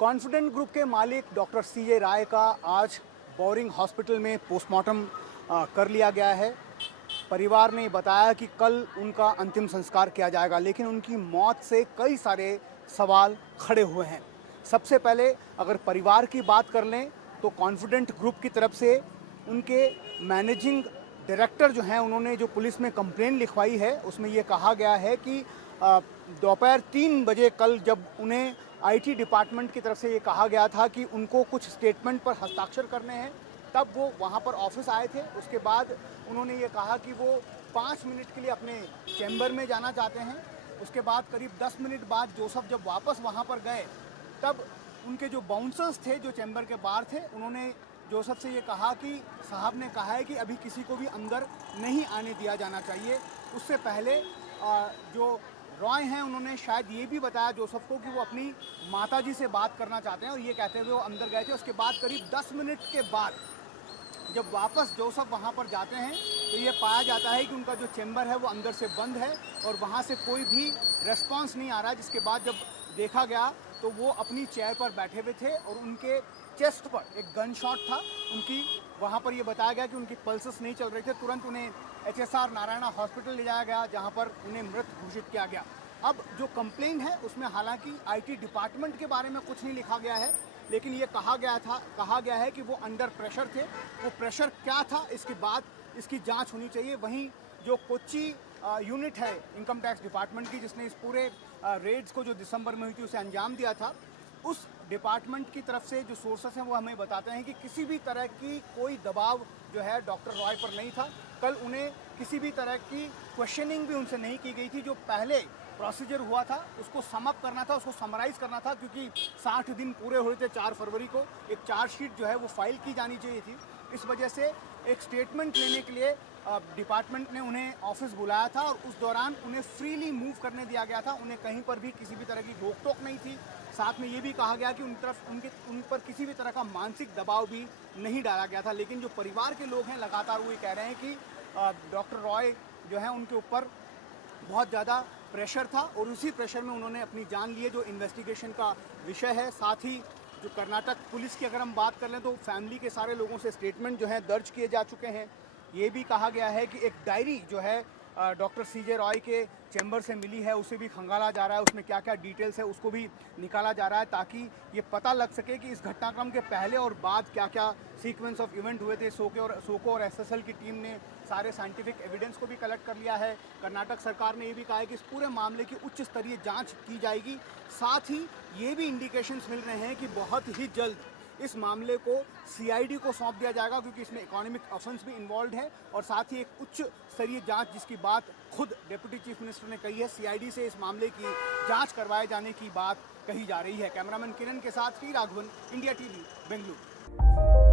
Confident group के मालिक doctor सीजे राय का आज बोरिंग हॉस्पिटल में पोस्टमार्टम कर लिया गया है। परिवार ने बताया कि कल उनका अंतिम संस्कार किया जाएगा, लेकिन उनकी मौत से कई सारे सवाल खड़े हुए हैं। सबसे पहले अगर परिवार की बात कर लें तो कॉन्फिडेंट ग्रुप की तरफ से उनके मैनेजिंग डायरेक्टर जो हैं, उन्होंने जो पुलिस में कंप्लेंट लिखवाई है उसमें ये कहा गया है कि दोपहर 3 बजे कल जब उन्हें आईटी डिपार्टमेंट की तरफ से ये कहा गया था कि उनको कुछ स्टेटमेंट पर हस्ताक्षर करने हैं, तब वो वहाँ पर ऑफिस आए थे। उसके बाद उन्होंने ये कहा कि वो 5 मिनट के लिए अपने चैम्बर में जाना चाहते हैं। उसके बाद करीब 10 मिनट बाद जोसेफ जब वापस वहाँ पर गए, तब उनके जो बाउंसर्स थे जो चैम्बर के बाहर थे, उन्होंने जोसेफ से ये कहा कि साहब ने कहा है कि अभी किसी को भी अंदर नहीं आने दिया जाना चाहिए। उससे पहले जो रॉय हैं, उन्होंने शायद ये भी बताया जोसेफ को कि वो अपनी माताजी से बात करना चाहते हैं, और ये कहते हुए वो अंदर गए थे। उसके बाद करीब 10 मिनट के बाद जब वापस जोसेफ वहाँ पर जाते हैं तो ये पाया जाता है कि उनका जो चैम्बर है वो अंदर से बंद है और वहाँ से कोई भी रेस्पॉन्स नहीं आ रहा है। जिसके बाद जब देखा गया तो वो अपनी चेयर पर बैठे हुए थे और उनके चेस्ट पर एक गन शॉट था। उनकी वहाँ पर ये बताया गया कि उनकी पल्सेस नहीं चल रहे थे। तुरंत उन्हें HSR नारायणा हॉस्पिटल ले जाया गया, जहाँ पर उन्हें मृत घोषित किया गया। अब जो कंप्लेंट है उसमें हालांकि आईटी डिपार्टमेंट के बारे में कुछ नहीं लिखा गया है, लेकिन ये कहा गया है कि वो अंडर प्रेशर थे। वो प्रेशर क्या था, इसके बाद इसकी जांच होनी चाहिए। वहीं जो कोच्चि यूनिट है इनकम टैक्स डिपार्टमेंट की, जिसने इस पूरे रेड्स को जो दिसंबर में हुई थी उसे अंजाम दिया था, उस डिपार्टमेंट की तरफ से जो सोर्सेस हैं वो हमें बताते हैं कि किसी भी तरह की कोई दबाव जो है डॉक्टर रॉय पर नहीं था। कल उन्हें किसी भी तरह की क्वेश्चनिंग भी उनसे नहीं की गई थी। जो पहले प्रोसीजर हुआ था उसको समअप करना था, उसको समराइज़ करना था, क्योंकि 60 दिन पूरे हुए थे। 4 फरवरी को एक चार्जशीट जो है वो फाइल की जानी चाहिए थी। इस वजह से एक स्टेटमेंट लेने के लिए डिपार्टमेंट ने उन्हें ऑफिस बुलाया था और उस दौरान उन्हें फ्रीली मूव करने दिया गया था। उन्हें कहीं पर भी किसी भी तरह की रोक टोक नहीं थी। साथ में ये भी कहा गया कि उन पर किसी भी तरह का मानसिक दबाव भी नहीं डाला गया था। लेकिन जो परिवार के लोग हैं लगातार वो ये कह रहे हैं कि डॉक्टर रॉय जो है उनके ऊपर बहुत ज़्यादा प्रेशर था और उसी प्रेशर में उन्होंने अपनी जान ली है, जो इन्वेस्टिगेशन का विषय है। साथ ही जो कर्नाटक पुलिस की अगर हम बात कर लें तो फैमिली के सारे लोगों से स्टेटमेंट जो है दर्ज किए जा चुके हैं। ये भी कहा गया है कि एक डायरी जो है डॉक्टर सीजे रॉय के चैम्बर से मिली है, उसे भी खंगाला जा रहा है। उसमें क्या क्या डिटेल्स है उसको भी निकाला जा रहा है, ताकि ये पता लग सके कि इस घटनाक्रम के पहले और बाद क्या क्या सीक्वेंस ऑफ इवेंट हुए थे। सोको और SSL की टीम ने सारे साइंटिफिक एविडेंस को भी कलेक्ट कर लिया है। कर्नाटक सरकार ने ये भी कहा है कि इस पूरे मामले की उच्च स्तरीय जाँच की जाएगी। साथ ही ये भी इंडिकेशंस मिल रहे हैं कि बहुत ही जल्द इस मामले को CID को सौंप दिया जाएगा, क्योंकि इसमें इकोनॉमिक ऑफेंस भी इन्वॉल्व है। और साथ ही एक उच्च स्तरीय जांच, जिसकी बात खुद डिप्टी चीफ मिनिस्टर ने कही है, CID से इस मामले की जांच करवाए जाने की बात कही जा रही है। कैमरामैन किरण के साथ श्री राघवन, इंडिया TV, बेंगलुरु।